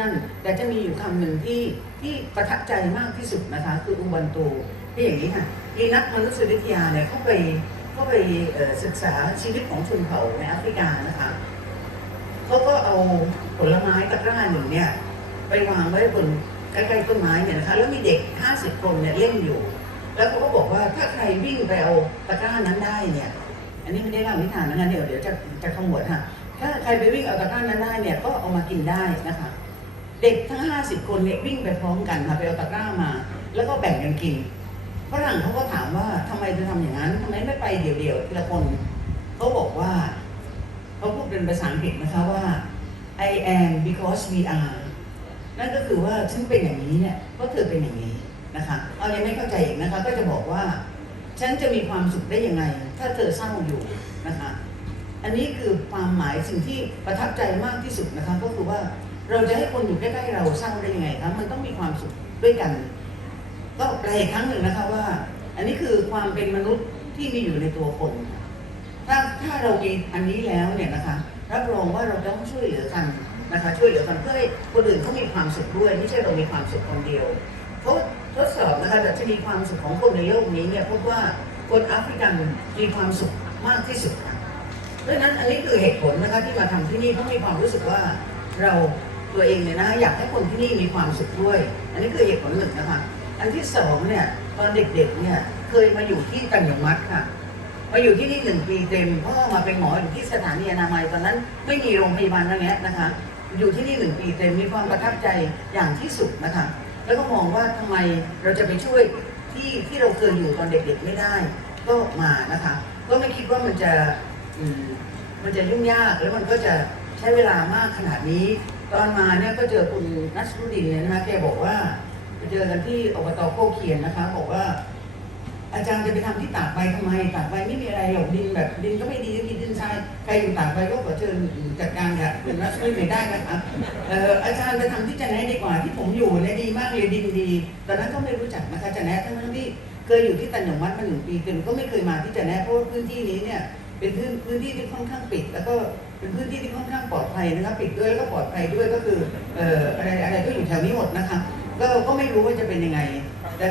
นั่นแต่จะมีอยู่คำหนึ่งที่ที่ประทับใจมากที่สุดนะคะคืออุบันโตที่อย่างนี้ค่ะมีนักมนุษยวิทยาเนี่ยเขาไปเขาไปศึกษาชีวิตของชนเผ่าในแอฟริกานะคะเขาก็เอาผลไม้ตะกร้าหนึ่งเนี่ยไปวางไว้บนใกล้ๆต้นไม้เนี่ยนะคะแล้วมีเด็ก 50 คนเนี่ยเล่นอยู่ แล้วเขาก็บอกว่าถ้าใครวิ่งไปเอาตะกร้านั้นได้เนี่ย อันนี้ไม่ได้เล่านิทานนะคะเดี๋ยวเดี๋ยวจะจะขมวดค่ะถ้าใครไปวิ่งเอาตะกร้านั้นได้เนี่ยก็เอามากินได้นะคะ เด็กทั้ง 50 คนเนี่ยวิ่งไปพร้อมกันค่ะไปเอาตะกร้ามา แล้วก็แบ่งกันกินฝรั่งเขาก็ถามว่าทำไมถึงทำอย่างนั้นทำไมไม่ไปเดี่ยวๆทีละคนเขาบอกว่าเขาพูดเป็นภาษาอังกฤษนะคะว่า I am because we are นั่นก็คือว่าฉันเป็นอย่างนี้เนี่ยเพราะเธอเป็นอย่างนี้นะคะเอายังไม่เข้าใจอีกนะคะ ก็จะบอกว่า ฉันจะมีความสุขได้ยังไง ถ้าเธอเศร้าอยู่นะคะ อันนี้คือความหมายสิ่งที่ประทับใจมากที่สุดนะคะ ก็คือว่า เราจะให้คนอยู่ใกล้ๆเราเศร้างได้ยังไงคะมันต้องมีความสุขด้วยกัน ก็แปลอีกครั้งหนึ่งนะคะว่า อันนี้คือความเป็นมนุษย์ที่มีอยู่ในตัวคนถ้าถ้าเรามีอันนี้แล้วเนี่ยนะคะรับรองว่าเราต้องช่วยเหลือกันนะคะ ช่วยเหลือกันเพื่อให้คนอื่นเขามีความสุขด้วยไม่ใช่เรามีความสุขคนเดียวเขาทดสอบนะคะแต่จะมีความสุขของคนในโลกนี้เนี่ยพบว่าคนแอฟริกันมีความสุขมากที่สุดค่ะเพราะนั้นอันนี้คือเหตุผลนะคะที่มาทำที่นี่เพราะมีความรู้สึกว่าเรา ตัวเองเนี่ยนะอยากให้คนที่นี่มีความสุขด้วย อันนี้คือเหตุผลหนึ่งนะคะอันที่สองเนี่ยตอนเด็กๆเนี่ยเคยมาอยู่ที่ตัญญมัดค่ะมาอยู่ที่นี่หนึ่งปีเต็มพ่อมาเป็นหมออยู่ที่สถานีอนามัยตอนนั้นไม่มีโรงพยาบาลอะไรเงี้ยนะคะอยู่ที่นี่หนึ่งปีเต็มมีความประทับใจอย่างที่สุดนะคะแล้วก็มองว่าทำไมเราจะไปช่วยที่ที่เราเคยอยู่ตอนเด็กๆไม่ได้ ก็มานะคะก็ไม่คิดว่ามันจะมมันจะยุ่งยากแล้วมันก็จะใช้เวลามากขนาดนี้ ตอนมาเนี่ยก็เจอคุณนัชรุดีนะคะแกบอกว่าไปเจอกันที่อบตโคกเคียนนะคะ บอกว่า อาจารย์จะไปทำที่ตากใบทำไมตากใบไม่มีอะไรหรอกดินแบบ ดินก็ไม่ดีก็มีดินทรายใครอยู่ตากใบก็ขอเชิญจัดการกับคุณนัชรุดินได้นะคะเอ่ออาจารย์ไปทำที่จันแนดีกว่าที่ผมอยู่เนี่ยดีมากเลยดินดีตอนนั้นก็ไม่รู้จักนะคะจันแนะทั้งที่เคยอยู่ที่ตันหยงมัดมาหนึ่งปีเต็มก็ไม่เคยมาที่จันแนะเพราะพื้นที่นี้เนี่ยเป็นพื้นพื้นที่ที่ค่อนข้างปิดแล้วก็ เป็นพื้นที่ที่ค่อนข้างปลอดภัยนะครับปิดด้วยแล้วก็ปลอดภัยด้วยก็คือเอ่ออะไรอะไรก็อยู่แถวนี้หมดนะคะก็ก็ไม่รู้ว่าจะเป็นยังไง แต่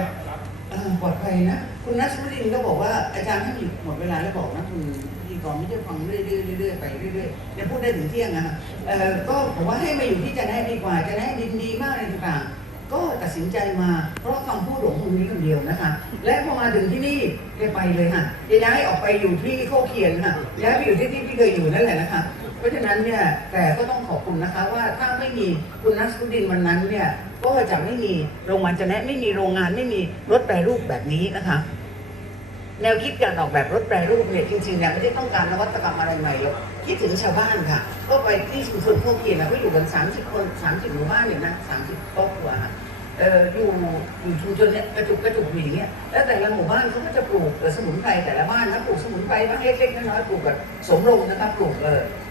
เอ่อปลอดภัยนะ คุณนัชรุดินก็บอกว่าอาจารย์ให้อยู่หมดเวลาแล้วบอกนะคุณพิธีกรไม่ได้ฟังเรื่อยๆเรื่อยๆไปเรื่อยๆเนี่ยพูดได้ถึงเที่ยงนะคะเอ่อก็ผมว่าให้มาอยู่ที่จะแน่ดีกว่าจะแน่ดินดีมากเลยต่างก็ตัดสินใจมาเพราะคำพูดของคนนี้คนเดียวนะคะ และพอมาถึงที่นี่ไปเลยค่ะย้ายออกไปอยู่ที่โคเคียนค่ะย้ายไปอยู่ที่ที่ที่เคยอยู่นั่นแหละนะคะ เพราะฉะนั้นเนี่ยแต่ก็ต้องขอบคุณนะคะว่าถ้าไม่มีคุณนัสรุดินวันนั้นเนี่ยก็จะไม่มีโรงงานจะแนะไม่มีโรงงานไม่มีรถแปรรูปแบบนี้นะคะแนวคิดการออกแบบรถแปรรูปเนี่ยจริงๆเนี่ยไม่ได้ต้องการนวัตกรรมอะไรใหม่หรอกคิดถึงชาวบ้านค่ะ ก็ไปที่ชุมชนโคกเคียนะก็อยู่กัน 30 คน 30หมู่บ้านเนี่ยนะ30ครอบครัวค่ะเอ่ออยู่อยู่ชุมชนเนี่ยกระจุกกระจุกอย่างเงี้ยแล้วแต่ละหมู่บ้านเขาก็จะปลูกสมุนไพรแต่ละบ้านนะปลูกสมุนไพรบ้างเล็กๆน้อยๆปลูกแบบสมรงนะครับปลูกเอ่อเอ่อ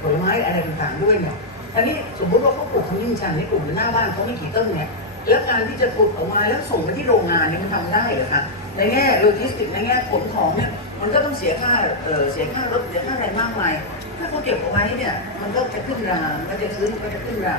ผลไม้อะไรต่างๆด้วยเนี่ยอันนี้สมมติว่าเขาปลูกขมิ้นชันในี่ปลูกในหน้าบ้านเขาไม่กี่ต้นเนี่ยแล้วการที่จะขุดออกมาแล้วส่งไปที่โรงงานเนี่ยมันทำได้เหรอคะในแง่โลจิสติกในแง่ขนของเนี่ยมันก็ต้องเสียค่าเเสียค่ารถเสียค่าอะไรมากมายถ้าเขาเก็บเอาไว้เนี่ยมันก็จะขึ้นรา มันจะซื้อมันก็จะขึ้นรา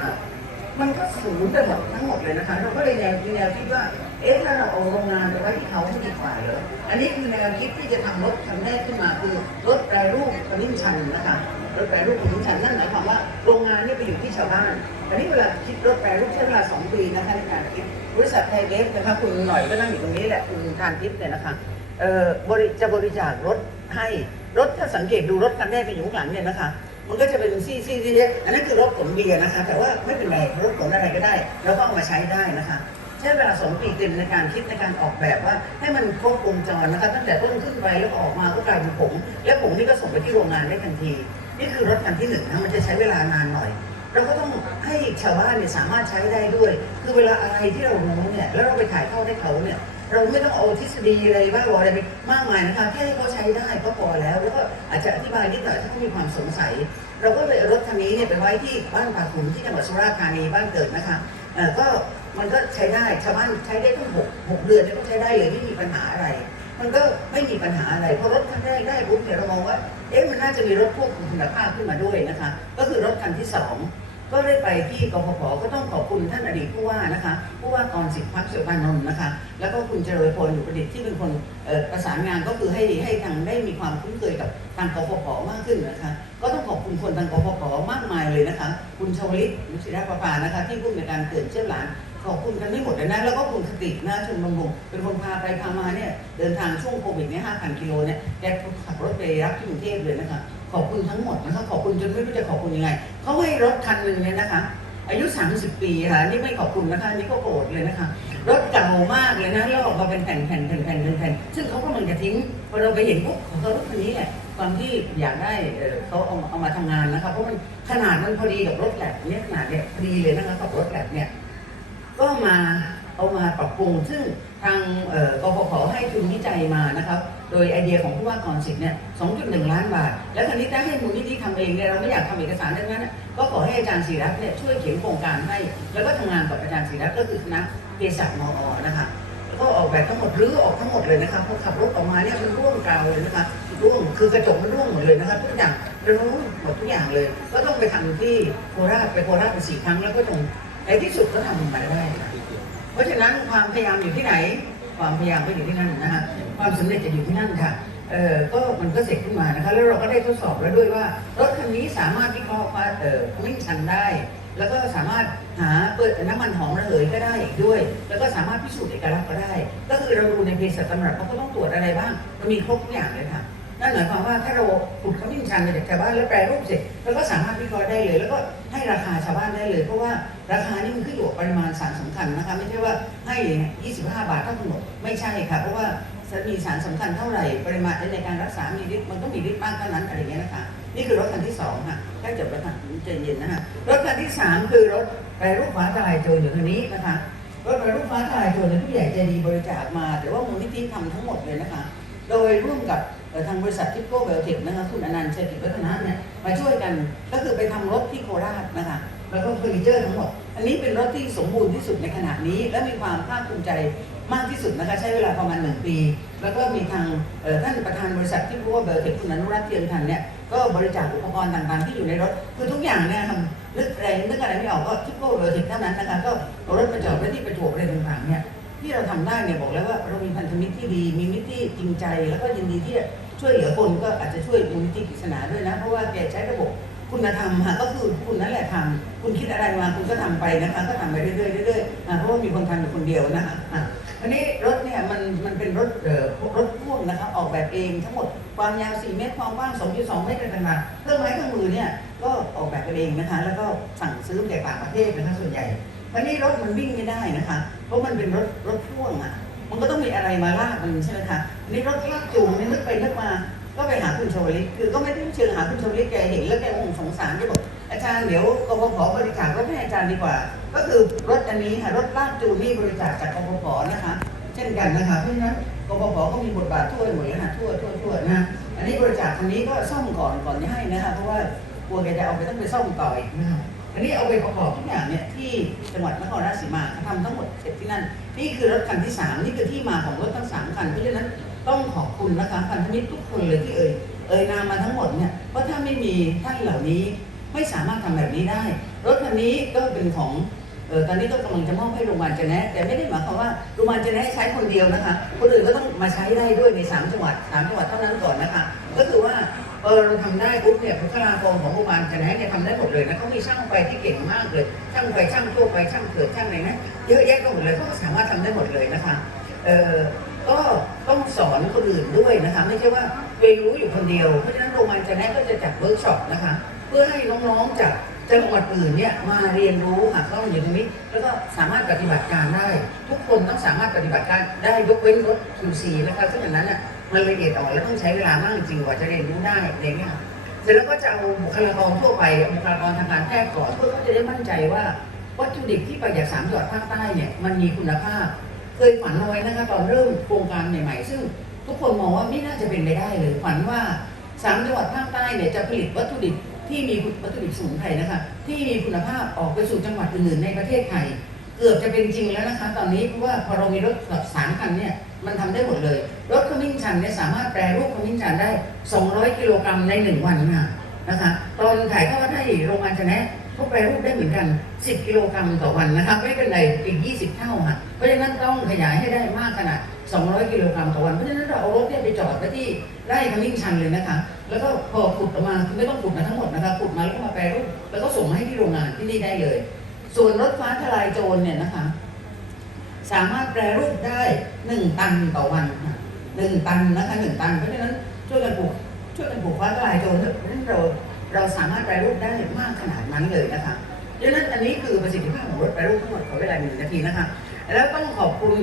มันก็สูญไปหมดทั้งหมดเลยนะคะเราก็เลยแนวแนวคิดว่าเอ๊ะถ้าเราเอาโรงงานไปไว้ที่เขาไม่ดีกว่าเหรออันนี้คือแนวคิดที่จะทำรถคันแรกขึ้นมาคือรถแปรรูปขมิ้นชันนะคะ รถแปรรูปขมิ้นชันนั่นหมายความว่าโรงงานเนี่ยไปอยู่ที่ชาวบ้านอันนี้เวลาคิดรถแปรรูปใช้เวลาสองปีนะคะในการคิดบริษัทไทยเบฟนะคะคุณหน่อยก็นั่งอยู่ตรงนี้แหละคุณทานทิพย์เนี่ยนะคะเอ่อบริจะบริจาครถให้รถถ้าสังเกตดูรถคันแรกไปอยู่ข้างหลังเนี่ยนะคะ มันก็จะเป็นซี่ซี่ซี่อันนั้นคือรถขนเบียร์นะคะ แต่ว่าไม่เป็นไรรถขนอะไรก็ได้เราก็เอามาใช้ได้นะคะใช้เวลาสองปีเต็มในการคิดในการออกแบบว่า ให้มันครบวงจรนะคะตั้งแต่ต้นขึ้นไปแล้วออกมาก็กลายเป็นผงและผงนี่ก็ส่งไปที่โรงงานได้ทันที นี่คือรถคันที่หนึ่งนะมันจะใช้เวลานานหน่อยเราก็ต้องให้ชาวบ้านเนี่ยสามารถใช้ได้ด้วย คือเวลาอะไรที่เรารู้เนี่ยแล้วเราไปถ่ายทอดให้เขาเนี่ย เราไม่ต้องเอาทฤษฎีอะไรบ้าอะไรไปมากมายนะคะแค่ให้เขาใช้ได้ก็พอแล้ว แล้วก็อาจจะอธิบายนิดหน่อยถ้าเขามีความสงสัย เราก็เลยรถคันนี้เนี่ยไปไว้ที่บ้านปากขุนที่จังหวัดสุราษฎร์ธานีบ้านเกิดนะคะเออก็มันก็ใช้ได้ชาวบ้านใช้ได้ทั้งหกหกเดือนเนี่ยก็ใช้ได้เลยไม่มีปัญหาอะไร มันก็ไม่มีปัญหาอะไร เพราะรถคันแรกได้ปุ๊บเนี่ยเรามองว่า เอ๊ะมันน่าจะมีรถควบคุมคุณภาพขึ้นมาด้วยนะคะ ก็คือรถคันที่สองก็ได้ไปที่กพพก็ต้องขอบคุณท่านอดีตผู้ว่านะคะผู้ว่ากรสิทธิ์พักสุวรรณนนท์นะคะ แล้วก็คุณเจริญพลอยู่ประดิษฐ์ที่เป็นคนประสานงานก็คือให้ให้ทางได้มีความคุ้นเคยกับทางกพพมากขึ้นนะคะ ก็ต้องขอบคุณคนทางกพพมากมายเลยนะคะ คุณชวลิตนุชิรประภานะคะ ที่ผู้ในการเกิดเชื่อมหลาน ขอบคุณกันไม่หมดเลยนะ แล้วก็คุณคตินะชนบำรุงเป็นคนพาไปพามาเนี่ย เดินทางช่วงโควิดเนี่ยห้าพันกิโลเนี่ยแกขับรถไปรับที่กรุงเทพเลยนะคะ ขอบคุณทั้งหมดนะคะขอบคุณจนไม่รู้จะขอบคุณยังไงเขาให้รถคันหนึ่งเนี่ยนะคะ อายุ 30 ปีค่ะนี่ไม่ขอบคุณนะคะนี่ก็โกรธเลยนะคะ รถเก่ามากเลยนะแล้วออกมาเป็นแผ่นแผ่นแผ่นแผ่นแผ่นซึ่งเขากำลังจะทิ้งพอเราไปเห็นปุ๊บของเขารถคันนี้แหละตอนที่อยากได้เขาเอาเอามาทำงานนะคะเพราะมันขนาดมันพอดีกับรถแลบเนี่ยขนาดเนี่ยพอดีเลยนะคะกับรถแลบเนี่ย ก็มาเอามาปรับปรุง ซึ่งทางกฟผให้ทุนวิจัยมานะครับ โดยไอเดียของผู้ว่ากรสิทธิ์เนี่ย 2.1 ล้านบาท แล้วคราวนี้ถ้าให้มูลนิธิทำเองเนี่ย เราไม่อยากทำเอกสารดังนั้น ก็ขอให้อาจารย์ศิรัตน์เนี่ยช่วยเขียนโครงการให้ แล้วก็ทำงานกับอาจารย์ศิรัตน์ก็คือคณะเภสัชมอ นะคะก็ออกแบบทั้งหมดรื้อออกทั้งหมดเลยนะคะพอขับรถออกมาเนี่ยมันร่วงกาวเลยนะคะร่วงคือกระจกมันร่วงหมดเลยนะคะทุกอย่างร่วงหมดทุกอย่างเลย ก็ต้องไปทำที่โคราชไปโคราชไปสี่ครั้งแล้วก็ตรง ในที่สุดก็ทำมันมาได้เพราะฉะนั้นความพยายามอยู่ที่ไหน ความพยายามก็อยู่ที่นั่นนะฮะความสำเร็จจะอยู่ที่นั่นค่ะเออก็มันก็เสร็จขึ้นมานะคะแล้วเราก็ได้ทดสอบแล้วด้วยว่ารถคันนี้สามารถวิเคราะห์ว่าเออวิ่งชันได้ แล้วก็สามารถหาเปิดน้ำมันหอมระเหยก็ได้อีกด้วย แล้วก็สามารถพิสูจน์เอกลักษณ์ก็ได้ ก็คือเราดูในเภสัชตำรับเขาก็ต้องตรวจอะไรบ้างมันมีครบทุกอย่างเลยค่ะ นั่นหมายความว่าถ้าเราขุดขมิ้นชันมาจากชาวบ้านแล้วแปรรูปเสร็จเราก็สามารถวิเคราะห์ได้เลย แล้วก็ให้ราคาชาวบ้านได้เลย เพราะว่าราคานี่มันขึ้นอยู่กับปริมาณสารสำคัญนะคะไม่ใช่ว่าให้ 25 บาทเท่ากันหมดไม่ใช่ค่ะ เพราะว่ามีสารสำคัญเท่าไหร่ปริมาณในการรักษามีฤทธิ์มันก็มีฤทธิ์มากเท่านั้นอะไรเงี้ยนะคะนี่คือรถคันที่สองค่ะใกล้จบแล้วค่ะใจเย็นนะคะรถคันที่สามคือรถแปรรูปฟ้าทลายโจรอยู่คันนี้นะคะรถแปรรูปฟ้าทลายโจรเนี่ยผู้ใหญ่ใจดีบริจาคมา แต่ว่ามูลนิธิทำทั้งหมดเลยนะคะ โดยร่วมกับ ทางบริษัททิปโก้เบลเทคนะคะคุณอนันต์เชยกิจวัฒนะเนี่ยมาช่วยกันก็คือไปทำรถที่โคราชนะคะแล้วก็เฟอร์นิเจอร์ทั้งหมด อันนี้เป็นรถที่สมบูรณ์ที่สุดในขณะนี้ และมีความภาคภูมิใจมากที่สุดนะคะใช้เวลาประมาณหนึ่งปี แล้วก็มีทางท่านประธานบริษัทที่รู้ว่าเบลเทคคุณอนุรักษ์เทียนทันเนี่ยก็บริจาคอุปกรณ์ต่างๆที่อยู่ในรถคือทุกอย่างเนี่ยทำนึกอะไรนึกอะไรไม่ออกก็ทิปโก้เบลเทคเท่านั้นนะคะก็รถมาจอดไว้ที่ประจวบอะไรต่างๆเนี่ย ที่เราทำได้เนี่ยบอกแล้วว่าเรามีพันธมิตรที่ดีมีมิตรที่จริงใจ แล้วก็ยินดีที่จะช่วยเหลือคนก็อาจจะช่วยมูลนิธิกิจสนาด้วยนะเพราะว่าแกใช้ระบบคุณธรรมก็คือคุณนั่นแหละทำคุณคิดอะไรมาคุณก็ทำไปนะคะก็ทำไปเรื่อยๆเรื่อยๆเพราะว่ามีคนทำอยู่คนเดียวนะคะอะอันนี้รถเนี่ยมันมันเป็นรถเอ่อรถพ่วงนะคะออกแบบเองทั้งหมดความยาว 4 เมตรความกว้าง 2.2 เมตรอะไรต่างๆเครื่องไม้เครื่องมือเนี่ยก็ออกแบบกันเองนะคะแล้วก็สั่งซื้อจากต่างประเทศนะคะส่วนใหญ่ วันนี้รถมันวิ่งไม่ได้นะคะ เพราะมันเป็นรถรถพ่วงอะ มันก็ต้องมีอะไรมาลากมันใช่ไหมคะอันนี้รถลากจูงนี่นึกไปนึกมา ก็ไปหาคุณชวลิตคือก็ไม่ได้เชิญหาคุณชวลิตแกเห็นแล้วแกคงสงสารแกบอกอาจารย์เดี๋ยวกพผบริจาครถให้อาจารย์ดีกว่า ก็คือรถอันนี้ค่ะรถลากจูงนี่บริจาคจากกพผนะคะ เช่นกันนะคะเพราะฉะนั้นกพผก็มีบทบาททั่วหมดเลยค่ะทั่วทั่วทั่วนะอันนี้บริจาคคันนี้ก็ซ่อมก่อนก่อนที่ให้นะคะเพราะว่ากลัวแกจะเอาไปต้องไปซ่อมต่ออีกนะคะ อันนี้เอาไปประกอบทุกอย่างเนี่ยที่จังหวัดนครราชสีมาทำทั้งหมดเสร็จที่นั่น นี่คือรถคันที่สามนี่คือที่มาของรถทั้งสามคันเพราะฉะนั้นต้องขอบคุณนะคะพันธมิตรทุกคนเลยที่เอ่ยเอ่ยนามมาทั้งหมดเนี่ยเพราะถ้าไม่มีท่านเหล่านี้ไม่สามารถทำแบบนี้ได้ รถคันนี้ก็เป็นของเออตอนนี้ก็กำลังจะมอบให้โรงพยาบาลจะแนะแต่ไม่ได้หมายความว่าโรงพยาบาลจะแนะใช้คนเดียวนะคะ คนอื่นก็ต้องมาใช้ได้ด้วยในสามจังหวัดสามจังหวัดเท่านั้นก่อนนะคะ ก็คือว่า เอเราทำได้ปุ๊บเนี่ยบุคลากรของโรงพยาบาลจะไหนเนี่ยทำได้หมดเลยนะเขามีช่างไฟที่เก่งมากเลยช่างไฟช่างทั่วไปช่างเกิดช่างอะไรนะเยอะแยะก็หมดเลยเขาก็สามารถทำได้หมดเลยนะคะเออก็ต้องสอนคนอื่นด้วยนะคะไม่ใช่ว่าเรียนรู้อยู่คนเดียวเพราะฉะนั้นโรงพยาบาลจะแนะก็จะจัดเวิร์กช็อปนะคะเพื่อให้น้องๆจากจังหวัดอื่นเนี่ยมาเรียนรู้ค่ะเข้ามาอยู่ตรงนี้ แล้วก็สามารถปฏิบัติการได้ ทุกคนต้องสามารถปฏิบัติการได้ยกเว้นรถ QC นะคะซึ่งอันนั้นน่ะ มันละเอียดอ่อนและต้องใช้เวลามากจริงๆกว่าจะเรียนรู้ได้อะไรเงี้ยเสร็จแล้วก็จะเอาบุคลากรทั่วไปบุคลากรทางการแพทย์ก่อนเพื่อเขาจะได้มั่นใจว่าวัตถุดิบที่ไปจากสามจังหวัดภาคใต้เนี่ยมันมีคุณภาพ เคยฝันเอาไว้นะคะตอนเริ่มโครงการใหม่ๆ ซึ่งทุกคนมองว่าไม่น่าจะเป็นไปได้เลยฝันว่าสามจังหวัดภาคใต้เนี่ยจะผลิตวัตถุดิบที่มีวัตถุดิบสมุนไพรนะคะที่มีคุณภาพออกไปสู่จังหวัดอื่นๆในประเทศไทย เกือบจะเป็นจริงแล้วนะคะ ตอนนี้เพราะว่าพอเรามีรถแบบสามคันเนี่ย มันทำได้หมดเลย รถขมิ้นชันเนี่ยสามารถแปรรูปขมิ้นชันได้ 200 กิโลกรัมในหนึ่งวันค่ะนะคะตอนถ่ายทอดให้โรงงานชนะก็แปรรูปได้เหมือนกัน 10 กิโลกรัมต่อวันนะคะไม่เป็นไรอีก 20 เท่าค่ะเพราะฉะนั้นต้องขยายให้ได้มากขนาด 200 กิโลกรัมต่อวัน เพราะฉะนั้นเราเอารถเนี่ยไปจอดไว้ที่ไร่ขมิ้นชันเลยนะคะ แล้วก็พอขุดออกมาคือไม่ต้องขุดมาทั้งหมดนะคะขุดมาแล้วก็มาแปรรูปแล้วก็ส่งมาให้ที่โรงงานที่นี่ได้เลย ส่วนรถฟ้าทลายโจรเนี่ยนะคะ สามารถแปรรูปได้หนึ่งตันต่อวันค่ะหนึ่งตันนะคะหนึ่งตันเพราะฉะนั้นช่วยกันปลูกช่วยกันปลูกฟ้าทลายโจรเถอะเพราะฉะนั้นเราเราสามารถแปรรูปได้มากขนาดนั้นเลยนะคะดังนั้นอันนี้คือประสิทธิภาพของรถแปรรูปทั้งหมดขอเวลาหนึ่งนาทีนะคะ แล้วต้องขอบคุณ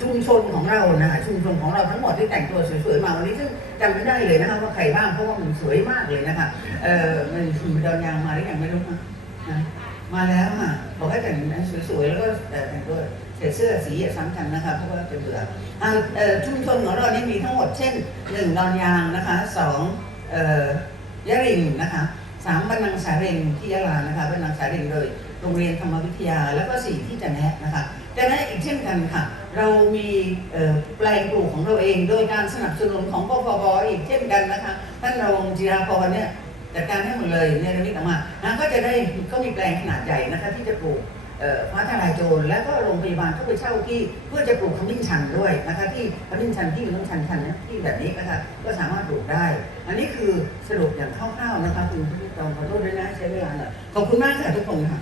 ชุมชนของเรานะคะชุมชนของเราทั้งหมดที่แต่งตัวสวยๆมาวันนี้ซึ่งจำไม่ได้เลยนะคะว่าใครบ้างเพราะว่ามันสวยมากเลยนะคะเอ่อมันคือดอนยางมาหรือยังไม่รู้นะนะมาแล้วค่ะบอกให้แต่งสวยๆแล้วก็แต่งตัว ใส่เสื้อสีซ้ำกันนะคะเพราะว่าจะเบื่ออ่าเอ่อชุมชนของเรานี่มีทั้งหมดเช่นหนึ่งดอนยางนะคะสองอยะริงนะคะสามบันนังสาเรงที่ยะลานะคะบันนังสาเรงเลยโรงเรียนธรรมวิทยาแล้วก็สี่ที่จะแนะนะคะจะแนะอีกเช่นกันค่ะ เรามีแปลงปลูกของเราเองโดยการสนับสนุนของกฟบอีกเช่นกันนะคะท่านรองจิราพรเนี่ยจัดการให้หมดเลยเนรมิตออกมานะก็จะได้ก็มีแปลงขนาดใหญ่นะคะที่จะปลูก ฟ้าทลายโจรและก็โรงพยาบาลก็ไปเช่าที่เพื่อจะปลูกขมิ้นชันด้วยนะคะที่ขมิ้นชันที่มันต้องชันชันนะที่แบบนี้นะคะก็สามารถปลูกได้ อันนี้คือสรุปอย่างคร่าวๆนะคะคุณผู้ชมขอโทษด้วยนะใช้เวลาหน่อยขอบคุณมากค่ะทุกคนค่ะ